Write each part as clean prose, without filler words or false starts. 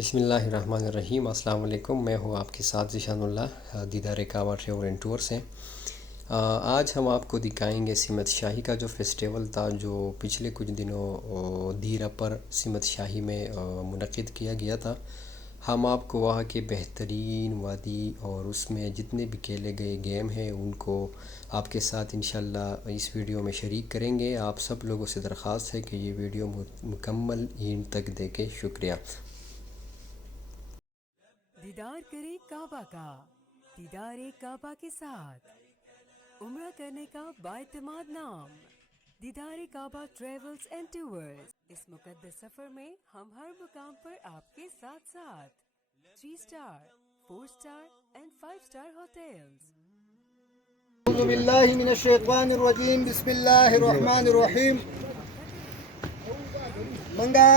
बिस्मिल्लाहिर्रहमानिर्रहीम। अस्सलाम वालेकुम। मैं हूँ आपके साथ ज़ीशानुल्लाह दीदार काबा ट्रैवल एंड टूर से। आज हम आपको दिखाएंगे सिमत शाही का जो फेस्टिवल था, जो पिछले कुछ दिनों दीरा पर सिमत शाही में मुनक़िद किया गया था। हम आपको वहाँ के बेहतरीन वादी और उसमें जितने भी खेले गए गेम हैं उनको आपके साथ इंशाल्लाह इस वीडियो में शरीक करेंगे। आप सब लोगों से दरख्वास्त है कि ये वीडियो मुकम्मल एंड तक देखें। शुक्रिया। दीदार करे काबा का, दीदार काबा के साथ उम्रा करने का बाएतमाद नाम दीदार काबा ट्रेवल्स एंड टूर्स। इस मुकद्दस सफर में हम हर मुकाम पर आपके साथ साथ 3 star, 4 star and 5 star hotels. अऊज़ु बिल्लाहि मिनश शैतानिर रजीम। बिस्मिल्लाहिर रहमानिर रहीम। मंगा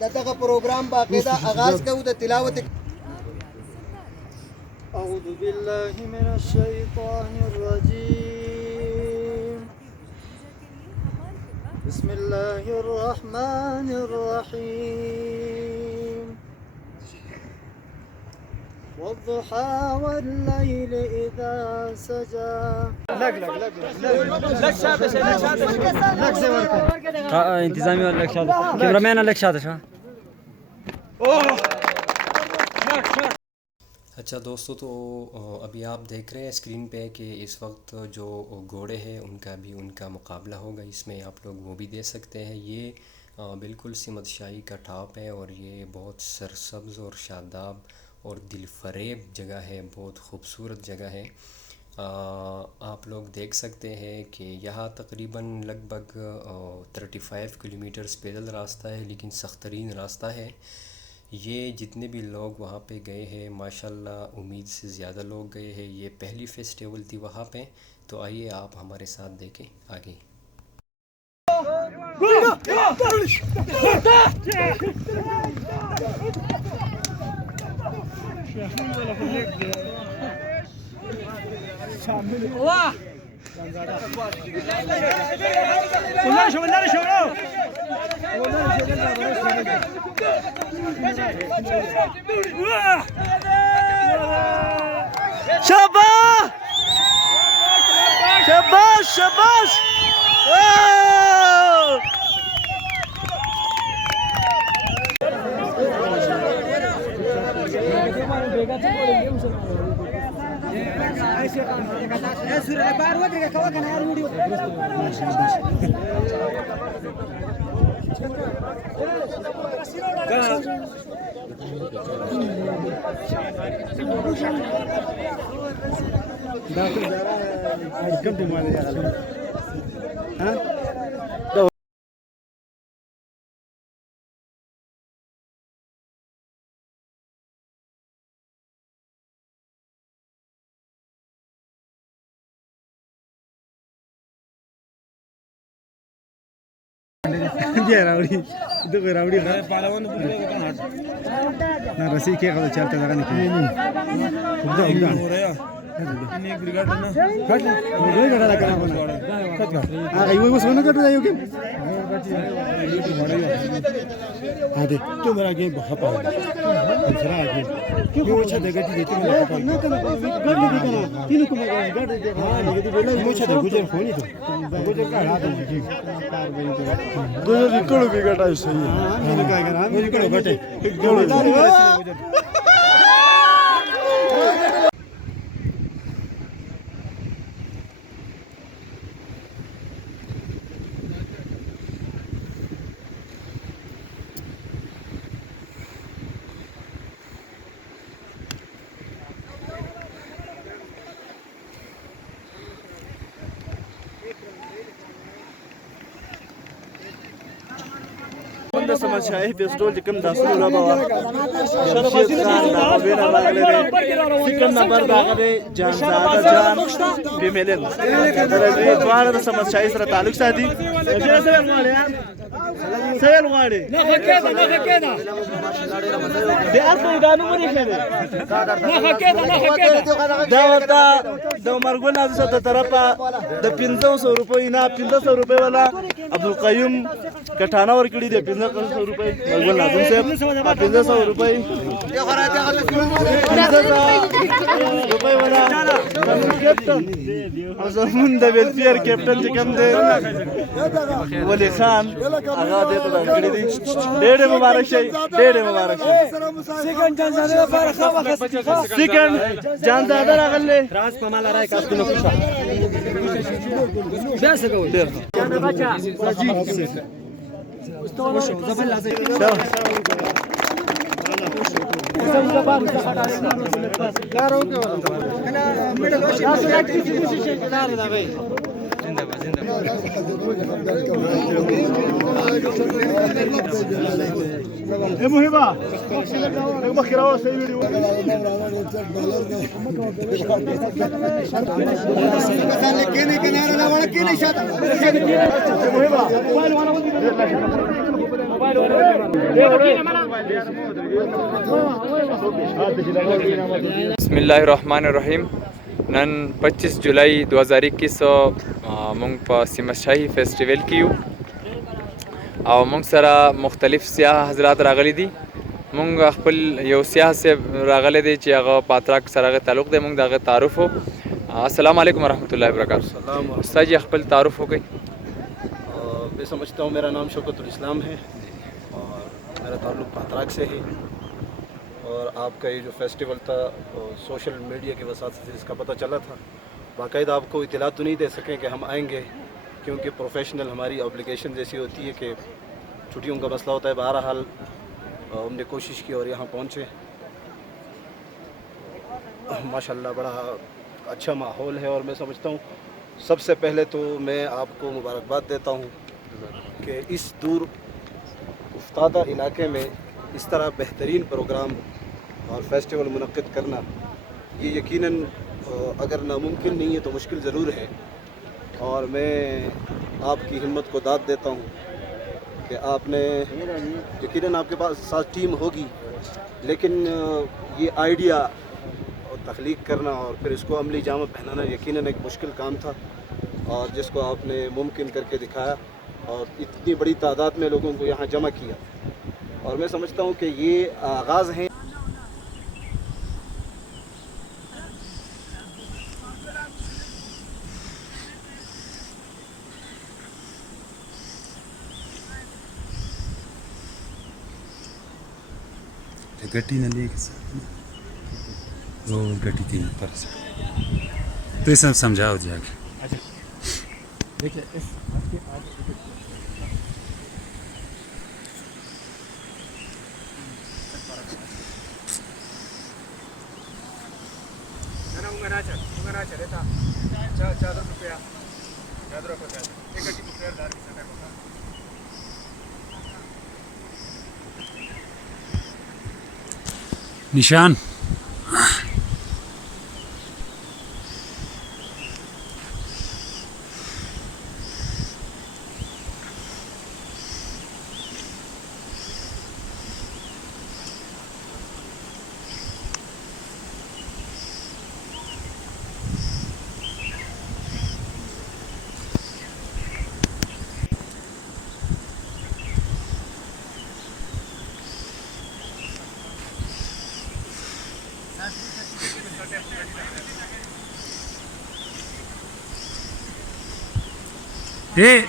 दतका प्रोग्राम बाकायदा आगाज करूँ तो तिलावत। अऊज़ु बिल्लाहि मिनश शैतानिर रजीम। बिस्मिल्लाहिर रहमानिर रहीम। वद्दुहा वल्लैलि इज़ा सजा। लग इंतजामी वाला लग शाद कैमरामैन अलग शाद है। अच्छा दोस्तों, तो अभी आप देख रहे हैं स्क्रीन पे कि इस वक्त जो घोड़े हैं उनका मुकाबला होगा। इसमें आप लोग वो भी दे सकते हैं। ये बिल्कुल सिमत शाही का टॉप है और ये बहुत सरसब्ज़ और शादाब और दिलफरेब जगह है, बहुत ख़ूबसूरत जगह है। आप लोग देख सकते हैं कि यहाँ तकरीबन लगभग 35 किलोमीटर पैदल रास्ता है, लेकिन सख्त तरीन रास्ता है। ये जितने भी लोग वहाँ पे गए हैं माशाल्लाह उम्मीद से ज़्यादा लोग गए हैं। ये पहली फेस्टिवल थी वहाँ पे। तो आइए आप हमारे साथ देखें आगे। शाबाश शाबाश शाबाश। dia raudi itu ke raudi kan palawan na rasi ke kalau charta jaga nikli udah ini एक ब्रिगेड है ना हट वो गड़ा लगा बना कट का आ ये वो सोना कट जायो के आ दे तो मेरा गेम बहुत है दूसरा आगे क्यों अच्छा देगा कि देती मैं ना करना गड़ दे देना तीन को मैं गड़ दे हां ये तो बोला मुझे अच्छा गुजर फोन ही तो गुजर का हाथ जी गुजर इकड़ो भी गटा सही है हां मैंने क्या करा मेरे इकड़ो गटे इकड़ो समस्या है पेट्रोल कम 10 रुपया बाबा सिकंदर नंबर दागले जान ज्यादा जान फीमेल रे द्वारा समस्या इस ताल्लुक साथी सेल वाले ना फकेदा दावता दमरगुना स तरफा द 500 रुपये ना 500 रुपये वाला अब्दुल कयूम कठाना वर कड़ी दे 500 रुपये मरगुना नाजुम से 500 रुपये 500 रुपये वाला कैप्टन असमुन द वेलफेयर कैप्टन जे कम दे वली खान आगा दे तो कड़ी दी डेढ़ मुबारक शे सेकंड जान दादा रागले राज कमाल राय का कुनो कुछ बस गो बच्चा मुहिबा मखरावा से वीडियो लेकिन किनारे ना वाला की नहीं शादा मुहिबा मोबाइल वाला बिस्मिल्लाहिर्रहमानिर्रहीम नन 25 जुलाई 2021 मंग पर सिमशाही फेस्टिवल की और मंग सरा मुख्तलिफ सियाह हजरात रागली दी मंग अखपल यो सियाह से रागले दे चियागा पात्राक सरा के ताल्लुक दे मंग दागे तारुफ हो। अस्सलाम वालेकुम रहमतुल्लाहि व बरकातहू। सर जी अखपल तारुफ हो गई। मैं समझता हूँ मेरा नाम शौकतुल इस्लाम है और मेरा ताल्लुक़ पात्राक से है और आपका ये जो फेस्टिवल था सोशल मीडिया के वसात से इसका पता चला था। बाकायदा आपको इतला तो नहीं दे सकें कि हम आएंगे क्योंकि प्रोफेशनल हमारी ऑब्लिगेशन जैसी होती है कि छुट्टियों का मसला होता है। बहरहाल हमने कोशिश की और यहाँ पहुँचे। माशाल्लाह बड़ा अच्छा माहौल है और मैं समझता हूँ सबसे पहले तो मैं आपको मुबारकबाद देता हूँ कि इस दूर उफ्तादा इलाके में इस तरह बेहतरीन प्रोग्राम और फेस्टिवल मुनक्किद करना ये यकीनन अगर नामुमकिन नहीं है तो मुश्किल ज़रूर है। और मैं आपकी हिम्मत को दाद देता हूँ कि आपने यकीनन आपके पास साथ टीम होगी लेकिन ये आइडिया और तख्लीक करना और फिर इसको अमली जामा पहनाना यकीनन एक मुश्किल काम था और जिसको आपने मुमकिन करके दिखाया और इतनी बड़ी तादाद में लोगों को यहाँ जमा किया और मैं समझता हूँ कि ये आगाज़ है। गट्टी न लेके वो गट्टी थी पर तो ये सब समझाओ जाके। देखिए इस आपके आज निशान ए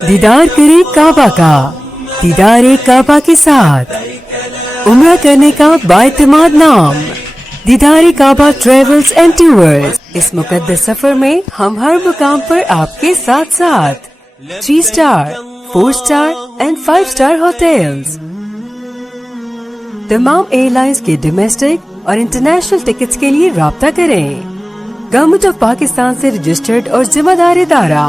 दीदार करे काबा का, दीदार काबा के साथ उम्रा करने का बाएतमाद नाम दीदार काबा ट्रेवल्स एंड टूर्स। इस मुकद्दस सफर में हम हर मुकाम पर आपके साथ साथ 3 star, 4 star and 5 star hotels, तमाम एयरलाइंस के डोमेस्टिक और इंटरनेशनल टिकट्स के लिए राब्ता करें। गवर्नमेंट ऑफ पाकिस्तान से रजिस्टर्ड और जिम्मेदार इदारा,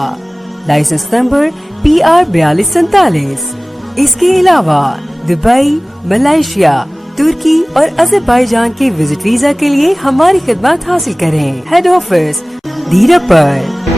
लाइसेंस नंबर PR 4247। इसके अलावा दुबई, मलेशिया, तुर्की और अज़रबैजान के विजिट वीजा के लिए हमारी खिदमत हासिल करें। हेड ऑफिस दीरा पर।